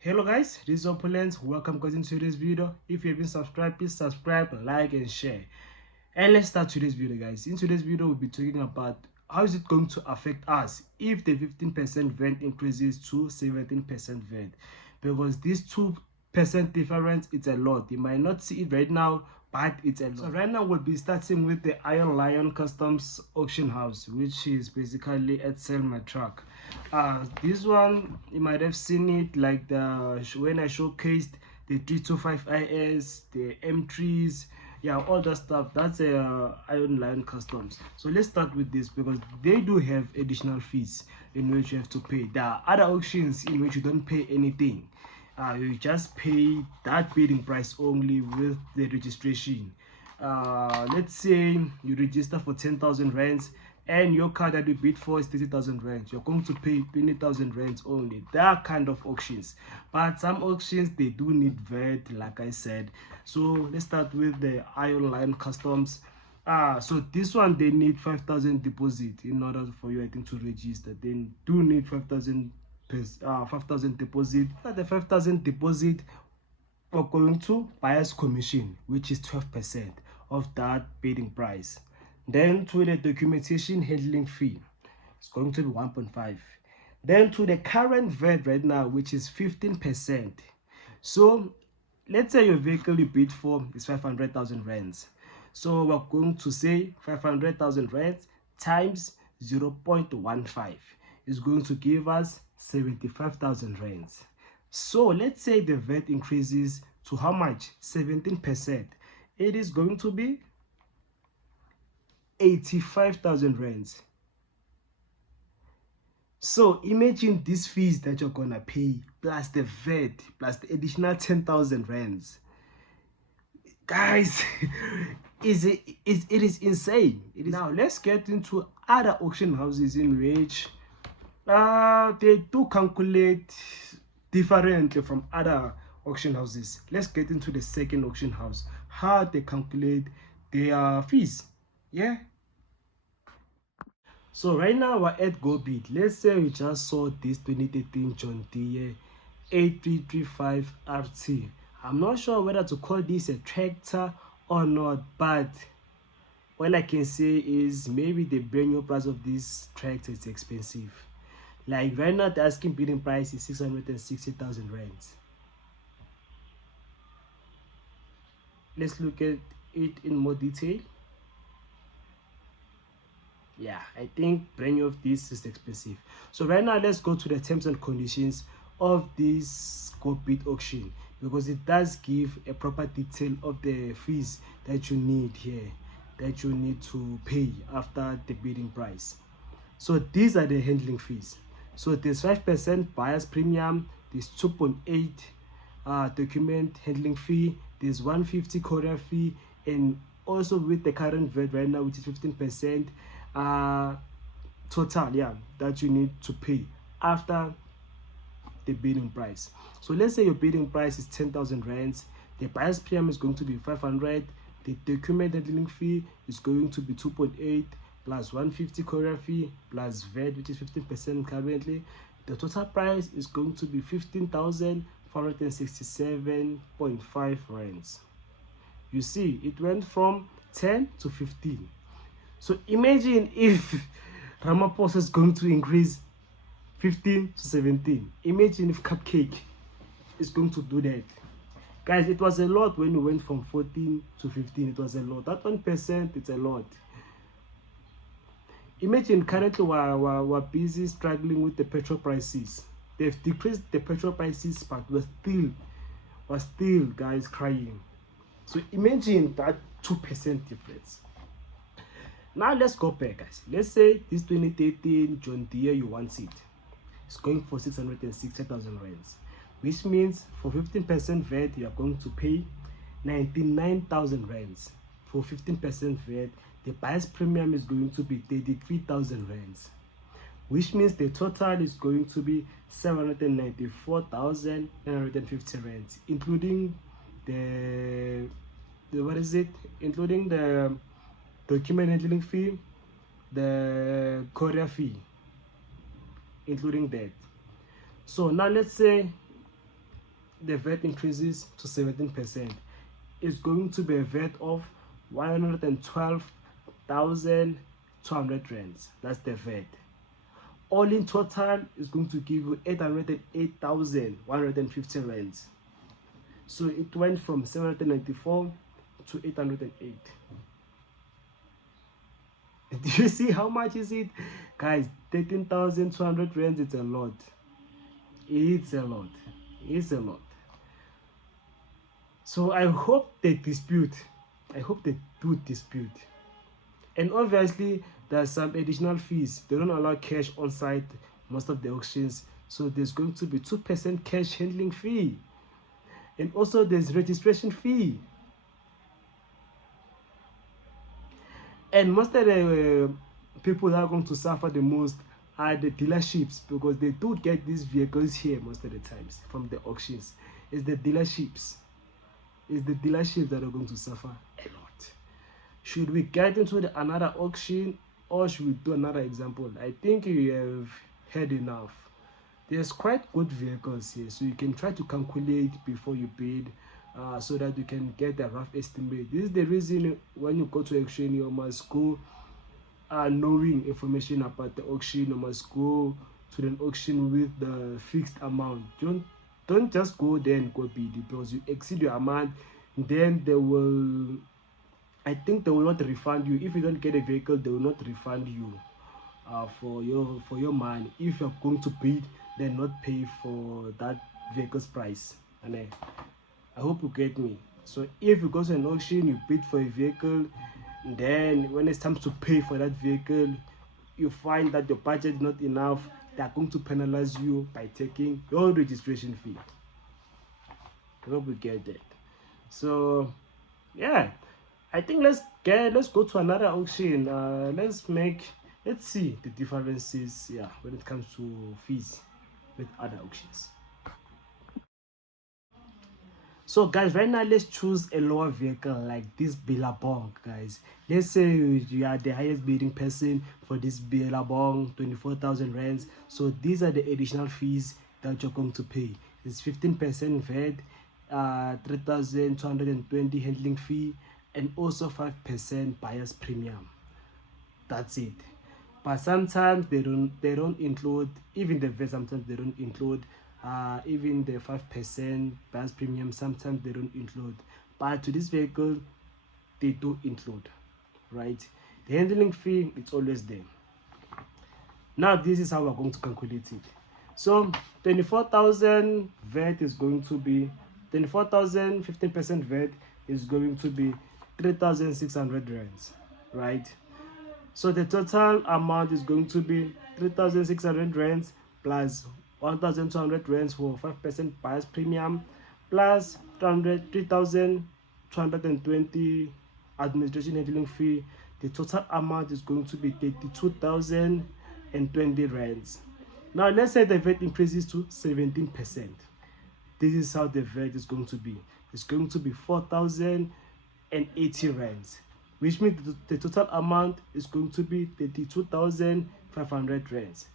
Hello guys, this is Opulence. Welcome guys into today's video. If you haven't subscribed, please subscribe, like and share. And let's start today's video guys. In today's video we'll be talking about how is it going to affect us if the 15% VAT increases to 17% VAT, because this 2% difference, it's a lot. You might not see it right now, but it's a lot. So right now we'll be starting with the Iron Lion Customs auction house, which is basically at Sell My Truck. This one you might have seen it like when I showcased the 325IS, the M3s, yeah, all that stuff. That's a Iron Lion Customs. So let's start with this because they do have additional fees in which you have to pay. There are other auctions in which you don't pay anything. You just pay that bidding price only with the registration. Let's say you register for 10,000 rands and your car that you bid for is 30,000 rands. You're going to pay 20,000 rands only. There are kind of auctions, but some auctions they do need VAT, like I said. So let's start with the Iron Lion Customs. So this one they need 5,000 deposit in order for you, I think, to register. They do need 5,000 deposit. The 5,000 deposit, we're going to buyer's commission, which is 12% of that bidding price. Then to the documentation handling fee, it's going to be 1.5. Then to the current VAT right now, which is 15%. So let's say your vehicle you bid for is 500,000 rands. So we're going to say 500,000 rands times 0.15 is going to give us 75,000 rands. So let's say the VAT increases to how much? 17%. It is going to be 85,000 rands. So imagine these fees that you're gonna pay plus the VAT plus the additional 10,000 rands. Guys, it is insane. Now let's get into other auction houses in which they do calculate differently from other auction houses. Let's get into the second auction house, how they calculate their fees. Yeah, so right now we're at go bid. Let's say we just saw this 2013 John Deere 8335 RT. I'm not sure whether to call this a tractor or not, but all I can say is maybe the brand new price of this tractor is expensive. Like right now the asking bidding price is 660,000 rands. Let's look at it in more detail. Yeah, I think brand new of this is expensive. So right now let's go to the terms and conditions of this go bid auction, because it does give a proper detail of the fees that you need here, that you need to pay after the bidding price. So these are the handling fees. So there's 5% buyer's premium, there's 2.8 document handling fee, there's 150 courier fee, and also with the current VAT right now, which is 15%, total, yeah, that you need to pay after the bidding price. So let's say your bidding price is 10,000 rands, the buyer's premium is going to be 500, the document handling fee is going to be 2.8 plus 150 courier fee plus VAT, which is 15% currently. The total price is going to be 15,467.5 rands. You see, it went from 10 to 15. So imagine if Ramaphosa is going to increase 15 to 17. Imagine if Cupcake is going to do that. Guys, it was a lot when we went from 14 to 15. It was a lot. That 1%, it's a lot. Imagine currently we're busy struggling with the petrol prices. They've decreased the petrol prices, but we're still guys crying. So imagine that 2% difference. Now let's go back, guys. Let's say this 2013 John Deere you want it. It's going for 660,000 rands, which means for 15% VAT you are going to pay 99,000 rands. For 15% VAT, the buyer's premium is going to be 33,000 rands, which means the total is going to be 794,950 rands, including including the document handling fee, the courier fee, including that. So now let's say the VAT increases to 17%, it's going to be a VAT of 112,200 rands. That's the VAT. All in total is going to give you 808,150 rands. So it went from 794 to 808. Do you see how much is it? Guys, 13,200 rands, it's a lot. It's a lot. It's a lot. So I hope they dispute. I hope they do dispute. And obviously, there's some additional fees. They don't allow cash on site most of the auctions. So there's going to be 2% cash handling fee. And also there's registration fee. And most of the people that are going to suffer the most are the dealerships, because they do get these vehicles here most of the times from the auctions. It's the dealerships. It's the dealerships that are going to suffer a lot. Should we get into another auction, or should we do another example? I think you have heard enough. There's quite good vehicles here, so you can try to calculate before you bid, so that you can get a rough estimate. This is the reason when you go to auction, you must go knowing information about the auction. You must go to the auction with the fixed amount. Don't just go there and go bid, because you exceed your amount, then they will, I think they will not refund you. If you don't get a vehicle, they will not refund you for your money. If you're going to bid, then not pay for that vehicle's price. And I hope you get me. So if you go to an auction, you bid for a vehicle, then when it's time to pay for that vehicle, you find that your budget is not enough, they are going to penalize you by taking your registration fee. I hope we get that. So yeah, I think let's go to another auction. Let's see the differences, yeah, when it comes to fees with other auctions. So guys, right now let's choose a lower vehicle like this Billabong, guys. Let's say you are the highest bidding person for this Billabong, 24,000 rands. So these are the additional fees that you're going to pay. It's 15% VAT, 3,220 handling fee, and also 5% buyer's premium. That's it. But sometimes they don't include even the VAT. Sometimes they don't include even the 5% buyer's premium. Sometimes they don't include, but to this vehicle they do include, right? The handling fee, it's always there. Now this is how we're going to calculate it. So 24,000 VAT is going to be 24,000, 15% VAT is going to be 3,600 rands, right? So the total amount is going to be 3,600 rands plus 1,200 rands for 5% buyer's premium plus 3,220 administration handling fee. The total amount is going to be 32,020 rands. Now let's say the VAT increases to 17%. This is how the VAT is going to be. It's going to be 4,080 rands, which means the total amount is going to be 32,500 rands.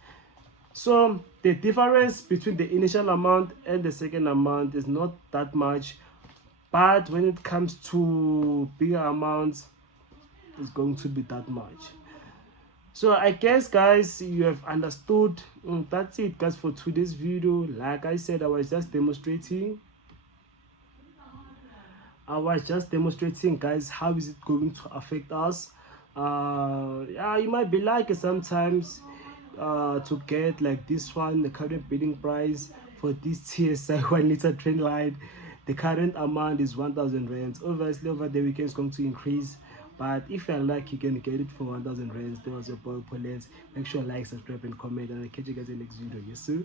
So the difference between the initial amount and the second amount is not that much, but when it comes to bigger amounts, it's going to be that much. So I guess guys, you have understood. That's it guys for today's video. Like I said, I was just demonstrating guys, how is it going to affect us. Yeah, you might be like sometimes to get like this one, the current bidding price for this TSI 1 liter train line, the current amount is 1,000 rands. Obviously over the weekend it's going to increase, but if you're lucky you can get it for 1,000 rands. That was your boy Polens. Make sure you like, subscribe and comment, and I'll catch you guys in the next video. Yes sir.